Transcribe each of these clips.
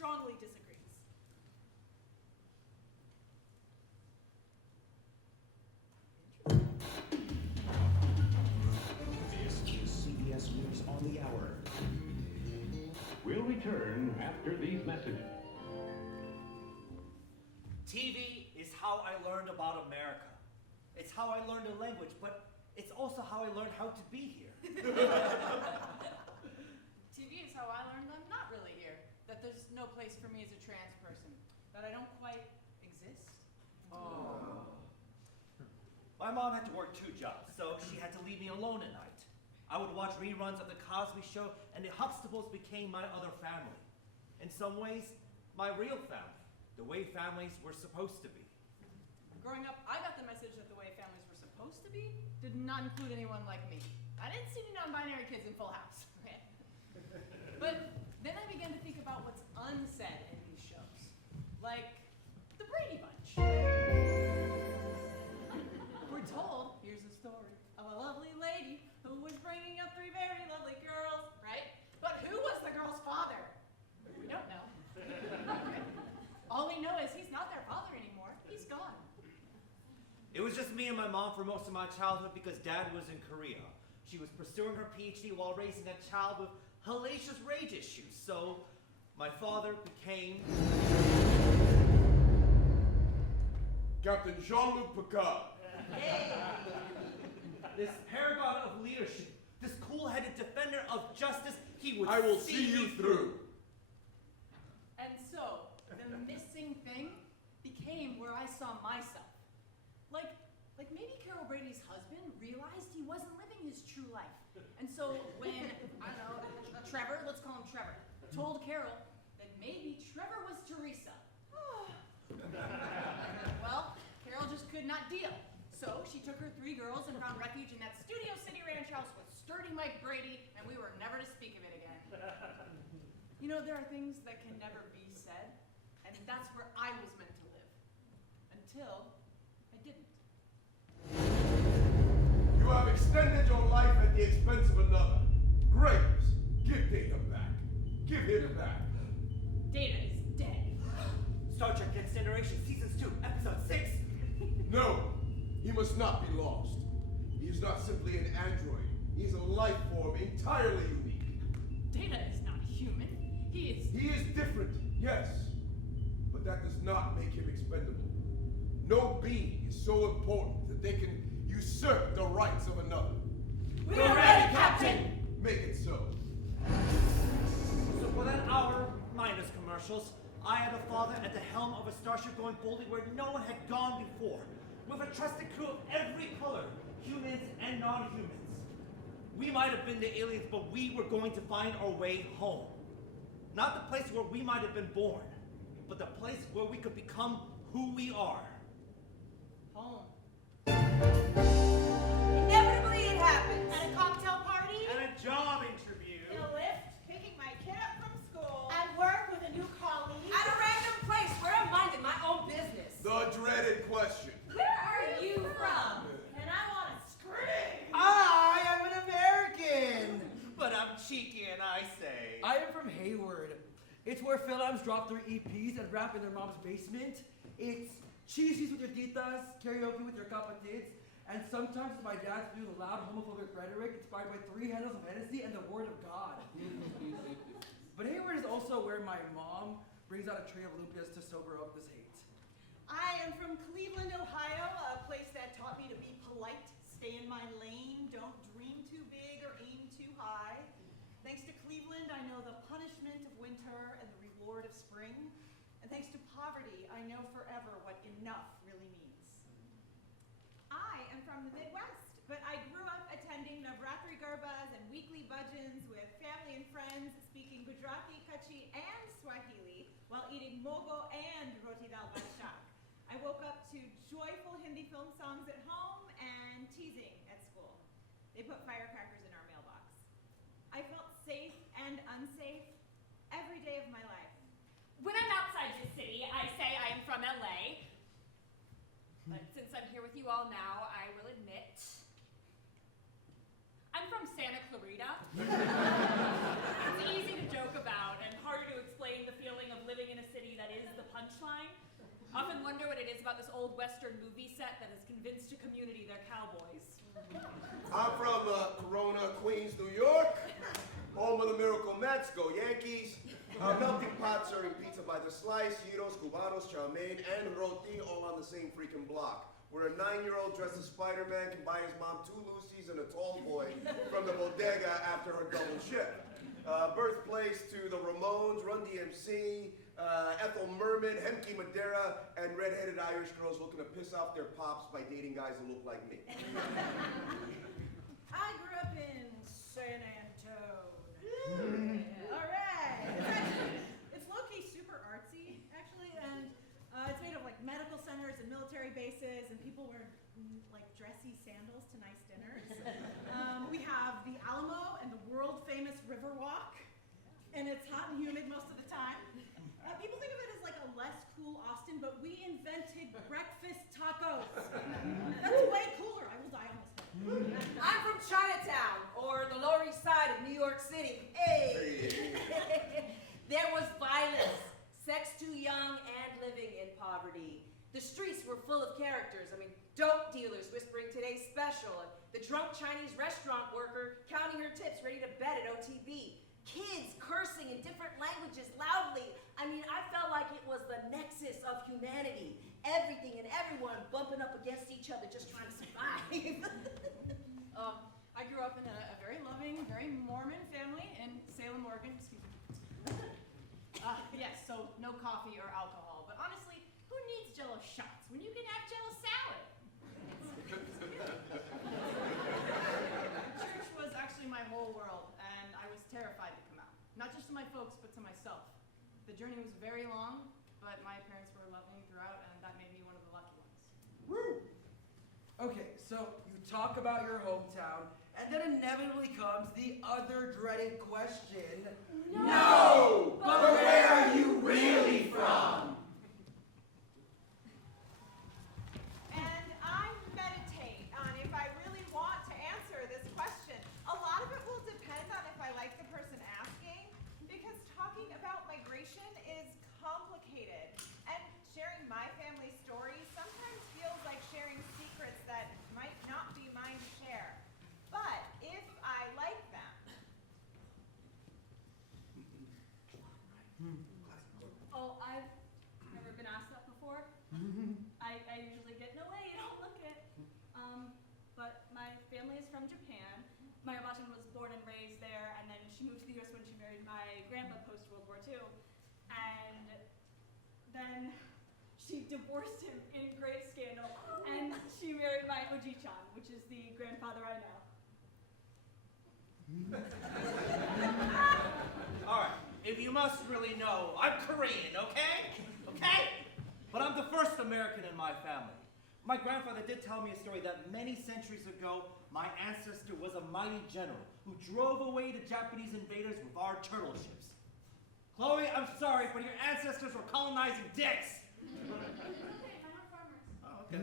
strongly disagrees. This is CBS News on the Hour. We'll return after these messages. TV is how I learned about America. It's how I learned a language, but it's also how I learned how to be here. TV is how I learned I'm not really here. That there's no place for me as a trans person. That I don't quite exist. Oh. My mom had to work 2 jobs, so she had to leave me alone at night. I would watch reruns of The Cosby Show, and the Huxtables became my other family. In some ways, my real family, the way families were supposed to be. Growing up, I got the message that the way families were supposed to be did not include anyone like me. I didn't see any non-binary kids in Full House. But then I began to think about what's unsaid in these shows. Like the Brady Bunch. We're told, here's a story of a lovely lady who was bringing up 3 very lovely girls, right? But who was the girl's father? We don't know. All we know is he's not their father anymore. He's gone. It was just me and my mom for most of my childhood because Dad was in Korea. She was pursuing her PhD while raising a child with hellacious rage issues, so my father became Captain Jean-Luc Picard. Hey! This paragon of leadership, this cool-headed defender of justice, he would I will see you through. And so, the missing thing became where I saw myself. Like maybe Carol Brady's husband realized he wasn't living his true life. And so when, I don't know, Trevor, let's call him Trevor, told Carol that maybe Trevor was Teresa. Well, Carol just could not deal. So she took her 3 girls and found refuge in that Studio City ranch house with sturdy Mike Brady, and we were never to speak of it again. You know, there are things that can never be said, and that's where I was meant to live. Until I didn't. You have extended your life at the expense of another. Graves, give Data back. Give him back. Data is dead. Star Trek Next Generation, Seasons 2, Episode 6. No, he must not be lost. He is not simply an android. He is a life form entirely unique. Data is not human. He is different, yes. But that does not make him expendable. No being is so important that they can usurp the rights of another. We're ready, Captain! Make it so. So for that hour, minus commercials, I had a father at the helm of a starship going boldly where no one had gone before, with a trusted crew of every color, humans and non-humans. We might have been the aliens, but we were going to find our way home. Not the place where we might have been born, but the place where we could become who we are. Home. Inevitably it happens. At a cocktail party? And a job interview. In a lift, picking my kid up from school. At work with a new colleague? At a random place where I'm minding my own business. The dreaded question. Where are you from? And I want to scream. I am an American! But I'm cheeky and I say... I am from Hayward. It's where Philams drop their EPs and rap in their mom's basement. It's cheesies with your titas, karaoke with your capatids, and sometimes my dad's doing loud homophobic rhetoric inspired by 3 handles of Hennessy and the Word of God. But Hayward is also where my mom brings out a tray of lumpias to sober up this hate. I am from Cleveland, Ohio, a place that taught me to be polite, stay in my lane, don't dream too big or aim too high. Thanks to Cleveland, I know the punishment of winter and the reward of spring. And thanks to poverty, I know forever what enough really means. I am from the Midwest, but I grew up attending Navratri Garbas and weekly bhajans with family and friends speaking Gujarati, Kutchi, and Swahili while eating mogo and roti dal bashak. I woke up to joyful Hindi film songs at home and teasing at school. They put firecrackers in our mailbox. I felt safe and unsafe every day of my life. When I'm outside the city, I say I'm from LA. But since I'm here with you all now, I will admit I'm from Santa Clarita. It's easy to joke about and harder to explain the feeling of living punchline. Often wonder what it is about this old Western movie set that has convinced a community they're cowboys. I'm from Corona, Queens, New York. Home of the Miracle Mets, go Yankees. Melting pot serving pizza by the slice, gyros, cubanos, chow mein, and roti all on the same freaking block. Where a 9-year-old dressed as Spider-Man can buy his mom 2 Lucy's and a tall boy from the bodega after her double shift. Birthplace to the Ramones, Run DMC, Ethel Merman, Hemke Madera, and redheaded Irish girls looking to piss off their pops by dating guys that look like me. I grew up in San Antone. All right. It's low-key super artsy, actually, and it's made of like medical centers and military bases, and people wear like dressy sandals to nice dinners. We have the Alamo and the world-famous Riverwalk, and it's hot and humid most of the time. People think of it as like a less cool Austin, but we invented breakfast tacos. That's way cooler. I will die on this hill. I'm from Chinatown, or the Lower East Side of New York City. Hey! There was violence, sex too young, and living in poverty. The streets were full of characters. I mean, dope dealers whispering today's special, and the drunk Chinese restaurant worker counting her tips ready to bet at OTB. Kids cursing in different languages loudly. I mean, I felt like it was the nexus of humanity. Everything and everyone bumping up against each other just trying to survive. I grew up in a very loving, very Mormon family in Salem, Oregon. Excuse me. Yes, so no coffee or alcohol. But honestly, who needs Jell-O shots when you can have Jell-O salad? Church was actually my whole world, and I was terrified to come out. Not just to my folks, but to myself. The journey was very long, but my parents were loving throughout, and that made me one of the lucky ones. Woo! Okay, so you talk about your hometown, and then inevitably comes the other dreaded question. No! But where are you really from? And I meditate on if I really want to answer this question. A lot of it will depend on if I like the person asking, because talking about migration is complicated. And sharing my family story sometimes feels like sharing secrets that might not be mine to share. But if I like them, Oh, I've never been asked that before. I usually get, no way, you don't look it. But my family is from Japan. My Abashan was born and raised there, and then she moved to the US when she married my grandpa post-World War II. And then she divorced him in great scandal, and she married my Oji-chan, which is the grandfather I know. All right, if you must really know, I'm Korean, okay? Okay? But I'm the first American in my family. My grandfather did tell me a story that many centuries ago, my ancestor was a mighty general who drove away the Japanese invaders with our turtle ships. Chloe, I'm sorry, but your ancestors were colonizing dicks. I'm not farmers. Oh, okay.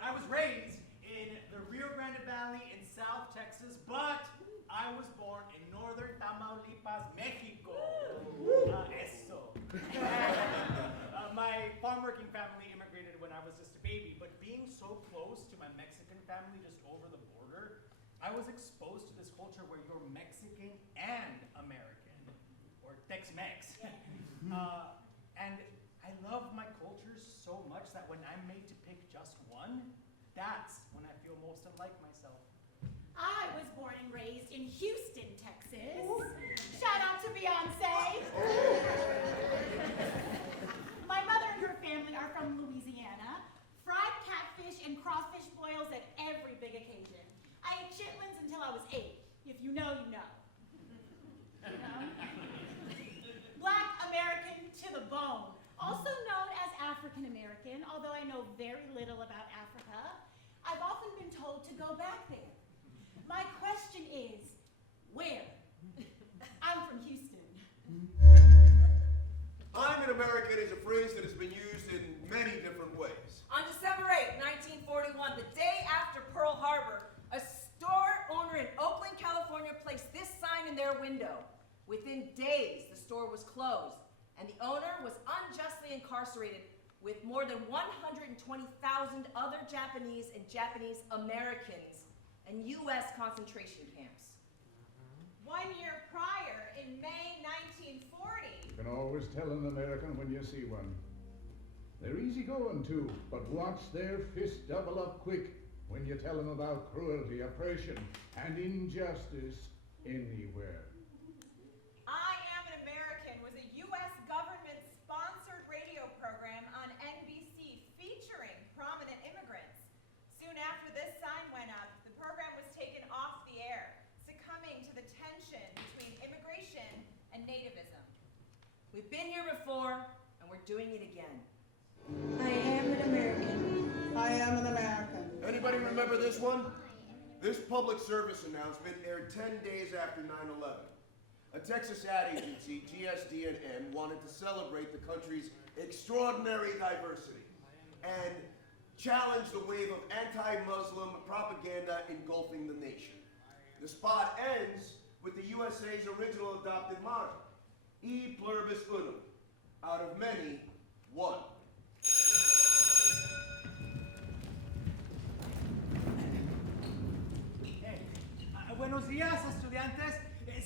I was raised in the Rio Grande Valley in South Texas, but I was born in northern Tamaulipas, Mexico. Eso. My farm-working family immigrated when I was just a baby, but being so close to my Mexican family just over the border, I was exposed to this culture where you're Mexican and American, or Tex-Mex. And I love my cultures so much that when I'm made to pick just one, that's when I feel most unlike myself. I was born and raised in Houston, Texas. Shout out to Beyonce. My mother and her family are from Louisiana. Fried catfish and crawfish boils at every big occasion. I ate chitlins until I was 8. If you know, you know. You know? Black American to the bone. Also known as African American, although I know very little about Africa. I've often been told to go back there. My question is, where? I'm from Houston. I'm an American is a phrase that has been used in many different ways. On December 8, 1941, the day after Pearl Harbor, a store owner in Oakland, California placed this sign in their window. Within days, the store was closed, and the owner was unjustly incarcerated with more than 120,000 other Japanese and Japanese Americans in U.S. concentration camps. 1 year prior, in May 1940, You can always tell an American when you see one. They're easy going too, but watch their fists double up quick when you tell them about cruelty, oppression, and injustice anywhere. I Am an American was a U.S. government-sponsored radio program on NBC featuring prominent immigrants. Soon after this sign went up, the program was taken off the air, succumbing to the tension between immigration and nativism. We've been here before, and we're doing it again. I am an American. I am an American. Anybody remember this one? This public service announcement aired 10 days after 9/11. A Texas ad agency, GSD&M, wanted to celebrate the country's extraordinary diversity and challenge the wave of anti-Muslim propaganda engulfing the nation. The spot ends with the USA's original adopted motto, E pluribus unum, out of many, one. Buenos días, estudiantes.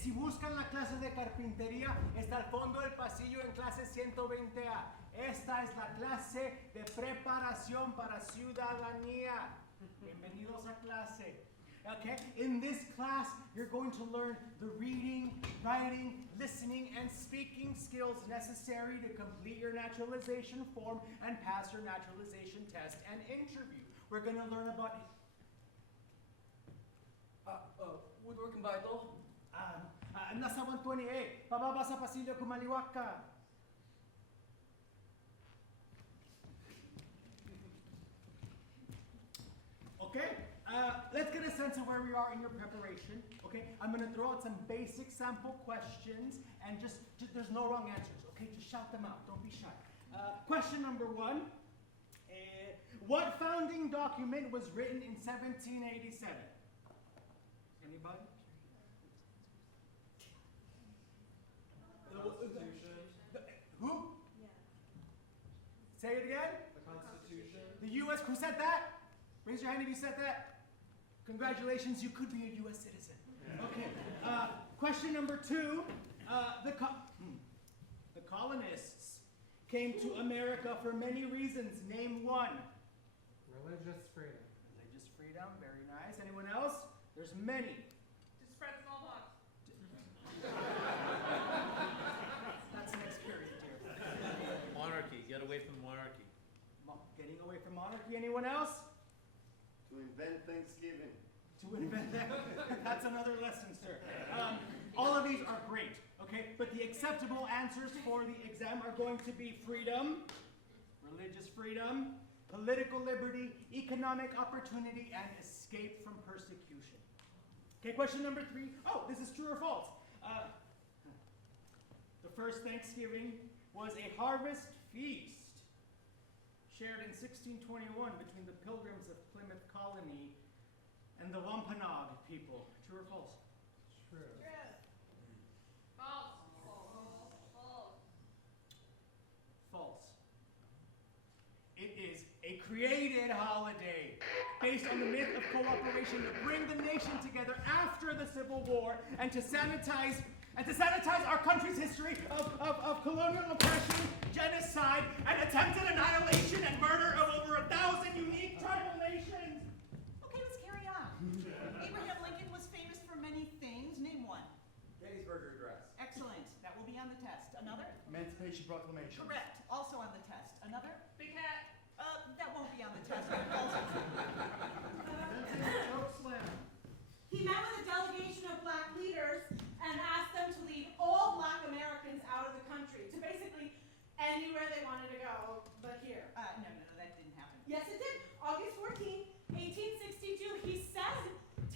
Si buscan la clase de carpintería, está al fondo del pasillo en clase 120A. Esta es la clase de preparación para ciudadanía. Bienvenidos a clase. Okay, in this class, you're going to learn the reading, writing, listening, and speaking skills necessary to complete your naturalization form and pass your naturalization test and interview. We're going to learn about woodworking ba ito? nasa 128. Pababa sa pasilyo kumaliwak ka. Okay, let's get a sense of where we are in your preparation. Okay, I'm going to throw out some basic sample questions, and just there's no wrong answers. Okay, just shout them out. Don't be shy. Question number 1. What founding document was written in 1787? Anybody? Who? Yeah. Say it again? The Constitution. The U.S. Who said that? Raise your hand if you said that. Congratulations, you could be a U.S. citizen. Okay. Question number 2. The colonists came to America for many reasons. Name one. Religious freedom. Religious freedom. Very nice. Anyone else? There's many. To spread smallpox. That's next period, dear. Monarchy. Get away from monarchy. Getting away from monarchy. Anyone else? To invent Thanksgiving. To invent that. That's another lesson, sir. All of these are great, okay? But the acceptable answers for the exam are going to be freedom, religious freedom, political liberty, economic opportunity, and escape from persecution. Okay, question number 3. Oh, this is true or false. The first Thanksgiving was a harvest feast shared in 1621 between the Pilgrims of Plymouth Colony and the Wampanoag people. True or false? True. False. False. It is a created holiday based on the myth of cooperation to bring the nation together after the Civil War and to sanitize our country's history of colonial oppression, genocide, and attempted annihilation and murder of over 1,000 unique tribal nations. Okay, let's carry on. Abraham Lincoln was famous for many things. Name one. Gettysburg Address. Excellent. That will be on the test. Another? Emancipation Proclamation. Correct. Also on the test. Another? Big hat. That won't be on the test. Also Choke slam. He met with a delegation of black leaders and asked them to leave all black Americans out of the country, to basically anywhere they wanted to go, but here. No, that didn't happen. Yes, it did. August 14, 1862, he said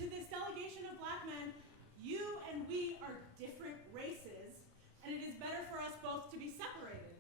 to this delegation of black men, "You and we are different races, and it is better for us both to be separated."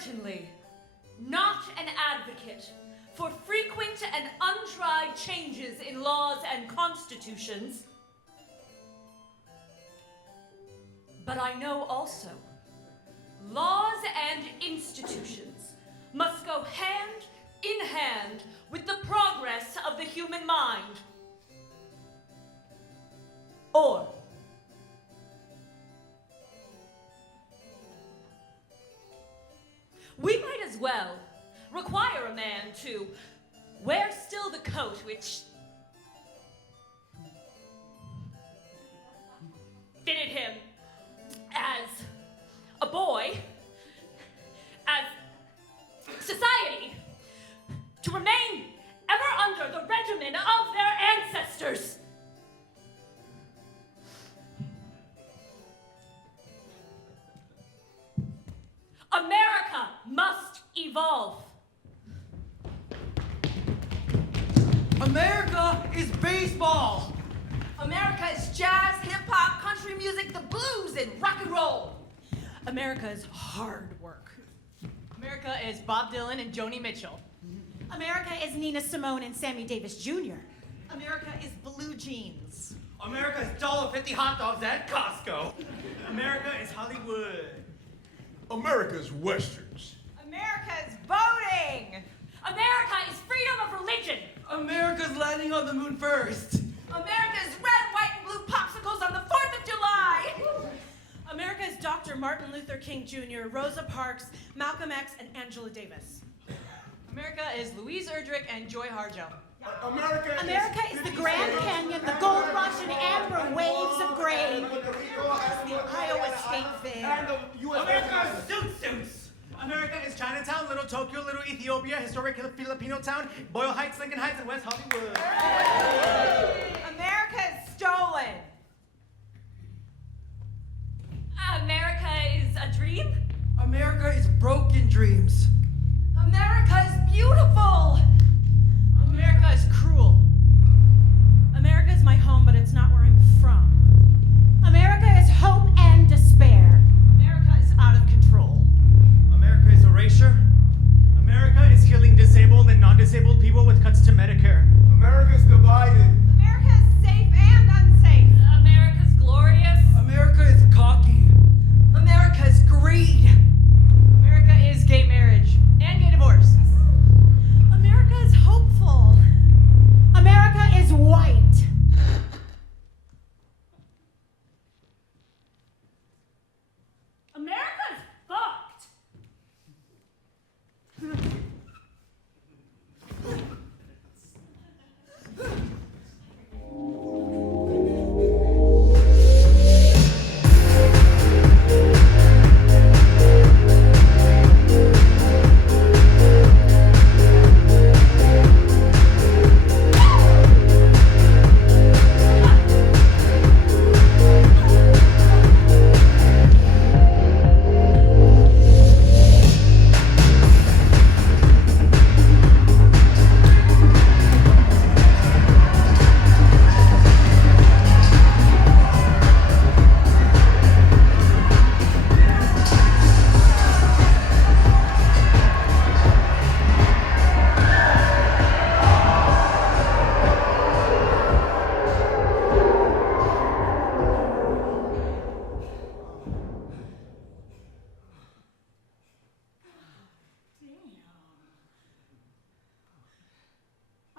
certainly not an advocate for frequent and untried changes in laws and constitutions. But I know also, laws and institutions must go hand in hand with the progress of the human mind. Or we might as well require a man to wear still the coat which fitted him as a boy, as society, to remain ever under the regimen of their ancestors. America must evolve. America is baseball. America is jazz, hip-hop, country music, the blues, and rock and roll. America is hard work. America is Bob Dylan and Joni Mitchell. America is Nina Simone and Sammy Davis Jr. America is blue jeans. America is $1.50 hot dogs at Costco. America is Hollywood. America's westerns. America is voting. America is freedom of religion. America's landing on the moon first. America's red, white, and blue popsicles on the 4th of July. America is Dr. Martin Luther King Jr., Rosa Parks, Malcolm X, and Angela Davis. America is Louise Erdrich and Joy Harjo. America is the Grand Canyon, the Gold Rush, and amber waves of grain. The Iowa State Fair. And the U.S. America is suits. America is Chinatown, Little Tokyo, Little Ethiopia, historic Filipino town, Boyle Heights, Lincoln Heights, and West Hollywood. America is stolen. America is a dream. America is broken dreams. America is beautiful. America is cruel. America is my home, but it's not where I'm from. America is hope and despair. America is out of control. America is erasure. America is killing disabled and non-disabled people with cuts to Medicare. America's divided. America is safe and unsafe. America's glorious. America is cocky. America is greed. America is gay marriage and gay divorce. America is hopeful. America is white. America's fucked.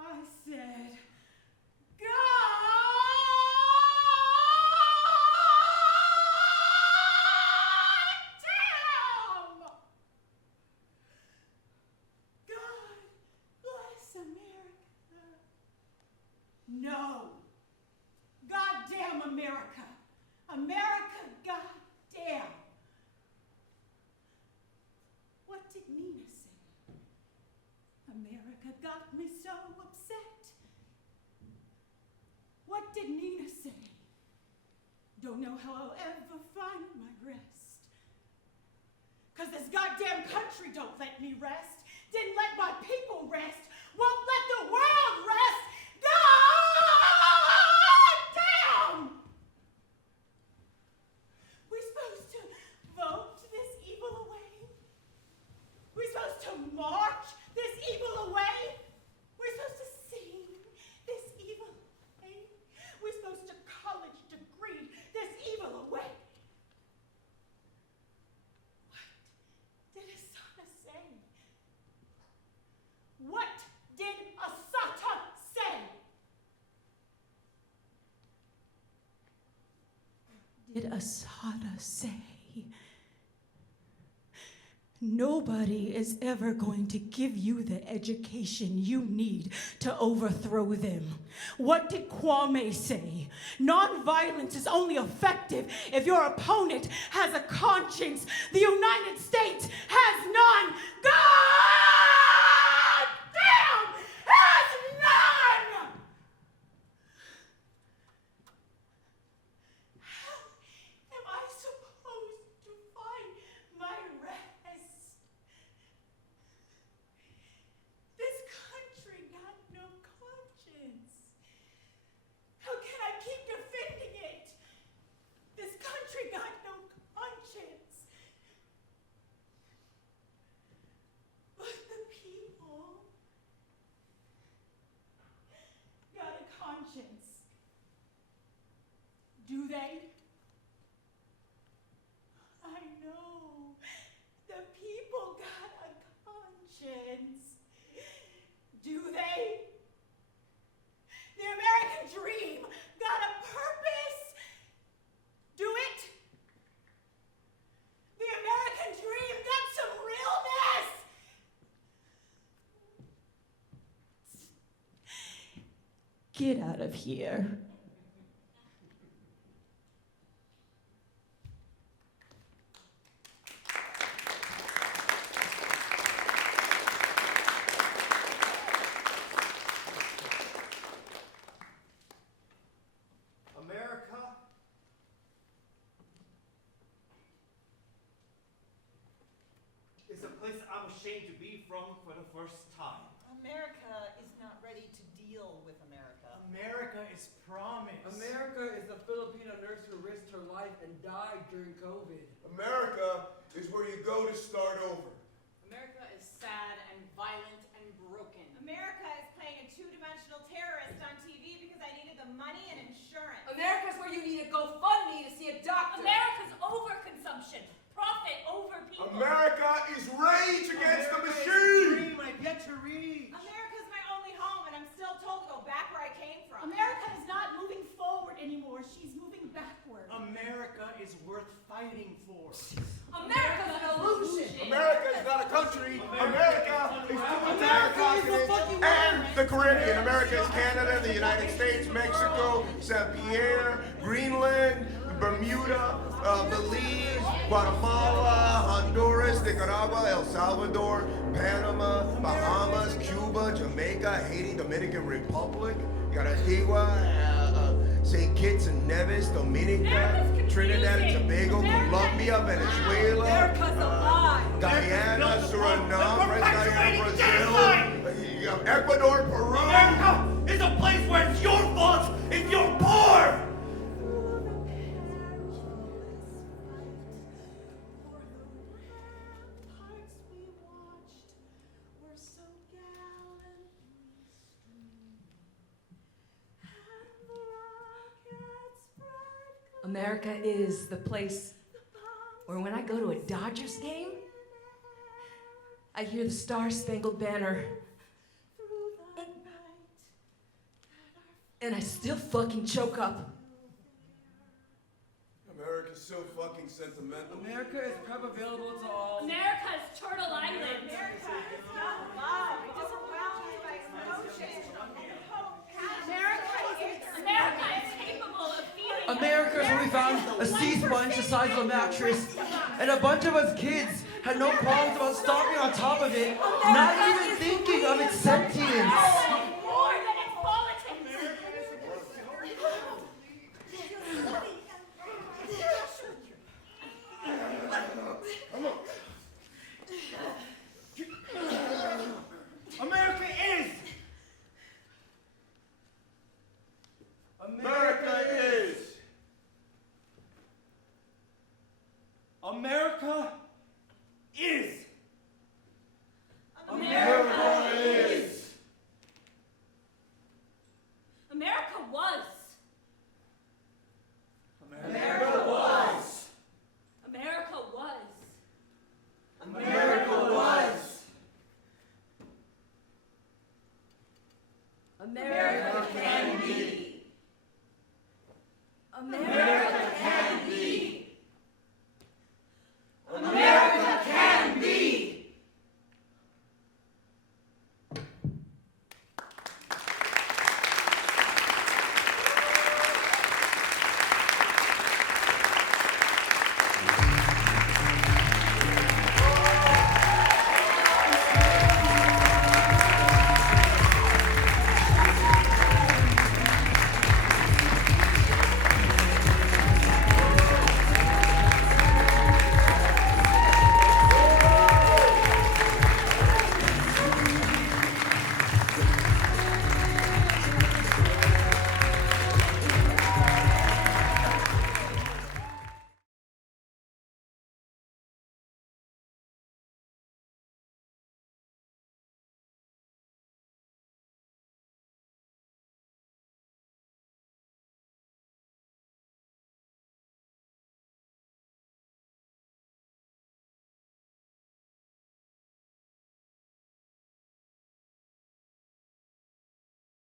I said, God bless America. No. Goddamn America. America, goddamn. What did Nina say? America got me so upset. What did Nina say? Don't know how I'll ever find my rest. 'Cause this goddamn country don't let me rest. Didn't let my people rest. Won't let the world rest. God damn! We supposed to vote this evil away? did Asada say? Nobody is ever going to give you the education you need to overthrow them. What did Kwame say? Nonviolence is only effective if your opponent has a conscience. The United States has none. God damn has none! How am I supposed to find my rest? This country got no conscience. How can I keep defending it? This country got no conscience. But the people got a conscience. Do they? I know. The people got a conscience. Do they? The American dream got a purpose? Do it? The American dream got some realness? Get out of here. Ashamed to be from for the first time. America is not ready to deal with America. America is promised. America is the Filipino nurse who risked her life and died during COVID. America is where you go to start over. America is sad and violent and broken. America is playing a two-dimensional terrorist on TV because I needed the money and insurance. America's where you need a GoFundMe to see a doctor. America's overconsumption. Profit over people. America is rage against the America machine. Is a dream I've yet to reach. America's my only home, and I'm still told to go back where I came from. America is not moving forward anymore. She's moving backward. America is worth fighting for. America's an illusion. America is not a country. America is two entire continents fucking and the Caribbean. America is Canada, the United States, Mexico, St. Pierre, Greenland, Bermuda, Belize, Guatemala, Honduras, Nicaragua, El Salvador, Panama, Bahamas, Cuba, Jamaica, Haiti, Dominican Republic, Antigua, St. Kitts and Nevis, Dominica, Trinidad and Tobago, Colombia, Venezuela, America's alive. Guyana, Suriname, French Guyana, Brazil, Ecuador, Peru. America is a place where it's your fault if you're poor. America is the place where when I go to a Dodgers game, I hear the Star-Spangled Banner, and I still fucking choke up. America's so fucking sentimental. America is prep available to all. America's Turtle Island. America is not love, overwhelmed by emotion and hope. America is capable of feeling. America is where we found a sea sponge the size of a mattress, and a bunch of us kids had no problems about stomping on top of it, not even thinking of its sentience. More than its politics. America is. America is. America is. America is. America was. America was. America was. America was. America can be. America